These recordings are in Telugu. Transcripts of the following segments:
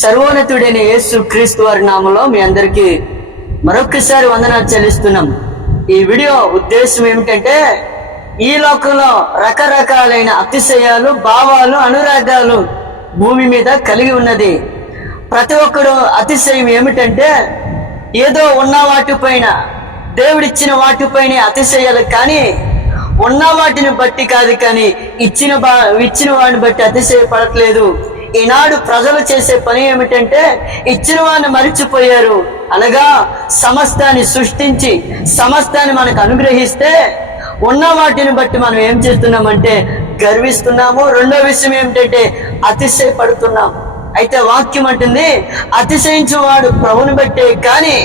సర్వోన్నతుడైన యేసు క్రీస్తు వారి నామంలో మీ అందరికీ మరొకసారి వందనాలు చెల్లిస్తున్నాం. ఈ వీడియో ఉద్దేశం ఏమిటంటే ఈ లోకంలో రకరకాలైన అతిశయాలు భావాలు అనురాగాలు భూమి మీద కలిగి ఉన్నది. ప్రతి ఒక్కడు అతిశయం ఏమిటంటే ఏదో ఉన్న వాటిపైన దేవుడిచ్చిన వాటిపైన అతిశయాలు కానీ ఉన్న వాటిని బట్టి కాదు కానీ ఇచ్చిన బా ఇచ్చిన వాడిని బట్టి అతిశయపడట్లేదు. ఈనాడు ప్రజలు చేసే పని ఏమిటంటే ఇచ్చిన వాడిని మరిచిపోయారు. అనగా సమస్తాన్ని సృష్టించి సమస్తాన్ని మనకు అనుగ్రహిస్తే ఉన్న వాటిని బట్టి మనం ఏం చేస్తున్నామంటే గర్విస్తున్నాము. రెండో విషయం ఏమిటంటే అతిశయపడుతున్నాం అయితే వాక్యం అంటుంది అతిశయించేవాడు ప్రభుని బట్టే కానీ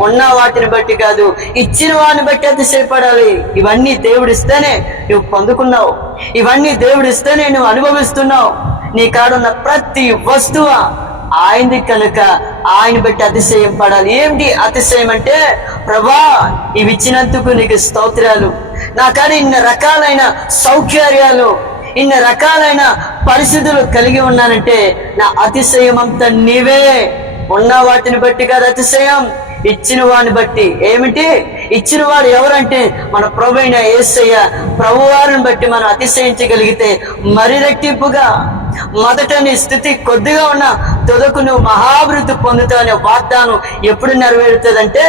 ఉన్న వాటిని బట్టి కాదు ఇచ్చిన వాడిని బట్టి అతిశయపడాలి. ఇవన్నీ దేవుడు ఇస్తేనే నువ్వు పొందుకున్నావు. ఇవన్నీ దేవుడు ఇస్తేనే నువ్వు అనుభవిస్తున్నావు. నీ కాడున్న ప్రతి వస్తువు ఆయనది కనుక ఆయన బట్టి అతిశయం పడాలి ఏంటి అతిశయం అంటే ప్రభా ఇవి ఇచ్చినందుకు నీకు స్తోత్రాలు. నా కాడ ఇన్ని రకాలైన సౌకర్యాలు ఇన్ని రకాలైన పరిస్థితులు కలిగి ఉన్నానంటే నా అతిశయం అంతా నీవే. ఉన్న వాటిని బట్టి కాదు అతిశయం. ఇచ్చిన వాడిని బట్టి. ఏమిటి? ఇచ్చిన వాడు ఎవరంటే మన ప్రభు అయిన ఏసయ్య. ప్రభువారిని బట్టి మనం అతిశయించగలిగితే మరి రెట్టింపుగా మొదట నీ స్థితి కొద్దిగా ఉన్న తుదకు నువ్వు మహాభివృద్ధి పొందుతావనే వాగ్దానం ఎప్పుడు నెరవేరుతుందంటే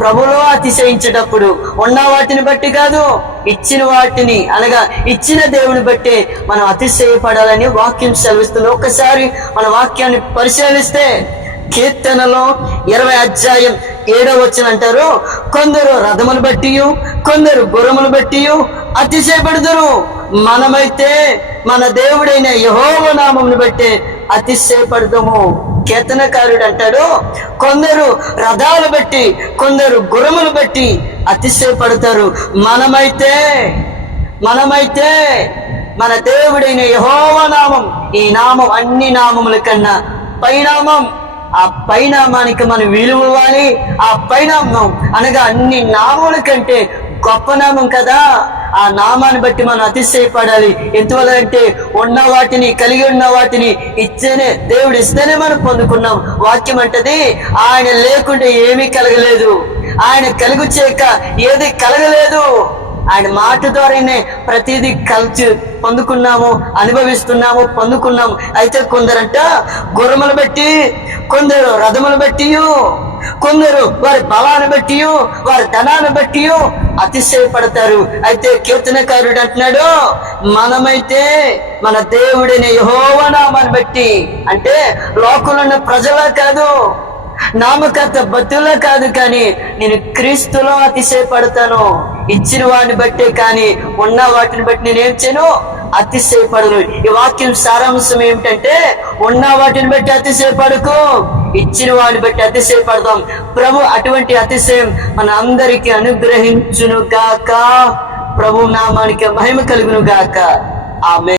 ప్రభులో అతిశయించేటప్పుడు. ఉన్న వాటిని బట్టి కాదు ఇచ్చిన వాటిని అనగా ఇచ్చిన దేవుని బట్టి మనం అతిశయపడాలని వాక్యం సెలవిస్తుంది. ఒక్కసారి మన వాక్యాన్ని పరిశీలిస్తే కీర్తనలో ఇరవై అధ్యాయం ఏడో వచ్చిన అంటారు? కొందరు రథములు బట్టి కొందరు గుర్రములు బట్టి అతిశయపడుదురు. మనమైతే మన దేవుడైన యహోవ నామమును బట్టి అతిశయపడదము. కేతనకారుడు అంటాడు కొందరు రథాలు బట్టి కొందరు గురములు బట్టి అతిశయపడతారు. మనమైతే మనమైతే మన దేవుడైన యహోవ నామం ఈ నామం అన్ని నామముల కన్నా పైనామం. ఆ పైనామానికి మనం విలువ ఇవ్వాలి. ఆ పైనామం అనగా అన్ని నామముల కంటే గొప్ప నామం కదా. ఆ నామాన్ని బట్టి మనం అతిశయపడాలి. ఎంతవల్ల అంటే ఉన్న వాటిని కలిగి ఉన్న వాటిని ఇచ్చేనే దేవుడు ఇస్తేనే మనం పొందుకున్నాం. వాక్యం అంటది ఆయన లేకుంటే ఏమీ కలగలేదు. ఆయన కలుగు చేయక ఏది కలగలేదు. ఆయన మాట ద్వారానే ప్రతిదీ కలిసి పొందుకున్నాము అనుభవిస్తున్నాము పొందుకున్నాము. అయితే కొందరంట గుర్రములు బట్టి కొందరు రథములు బట్టి కొందరు వారి బలాన్ని బట్టి వారి ధనాన్ని బట్టి అతిశయపడతారు. అయితే కీర్తనకారుడు అంటున్నాడు మనమైతే మన దేవుడిని యహోవనామాన్ని బట్టి అంటే లోకంలో ప్రజలా ప్రజల కాదు నామకర్త బతుల కాదు కానీ నేను క్రీస్తులో అతిశయపడతాను. ఇచ్చిన వాడిని బట్టే కానీ ఉన్న వాటిని బట్టి నేనేం చేయను? అతిశయపడను. ఈ వాక్యం సారాంశం ఏమిటంటే ఉన్న వాటిని బట్టి అతిశయపడకు ఇచ్చిన వాడిని బట్టి అతిశయపడదాం. ప్రభు అటువంటి అతిశయం మన అందరికీ అనుగ్రహించును గాక ప్రభు నామానికి మహిమ కలుగును గాక ఆమె